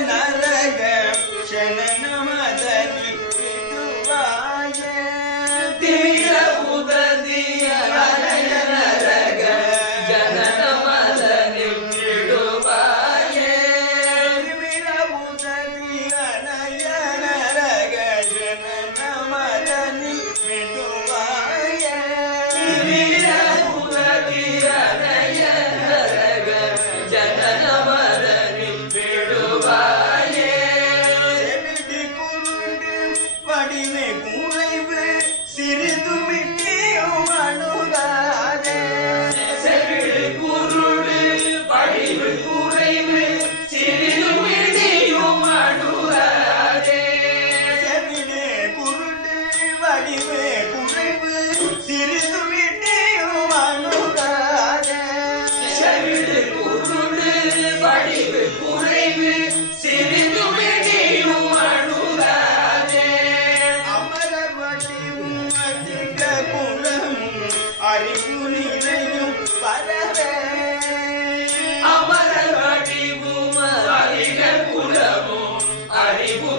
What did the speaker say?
நரக சனநமதனி விடுவாய தீர உததிய அனய நரக ஜனநமதனி விடுவாய தீர உததிய அனய நரக ஜனநமதனி விடுவாய தீர உததிய அனய நரக ஜனநமதனி விடுவாய செவிடி குருடு வடிவே குறைவு சிறிதுமிட்டியும் அணுகாதே செவிடி குருடு வடிவு குறைவு சிறிதுமிட்டியும் அணுகாதே செவிடி குருடு வடிவு குறைவு சிறிதுமிட்டியும் அணுகாதே செவிடி குருடு வடிவு குறைவு சிறிதுமிட்டியும் அணுகாதே அமரர் வடிவும் அதிக குலமும் அறிவு நிலையும் பரவே அமரர் வடிவும் அதிக குலமும் அறிவு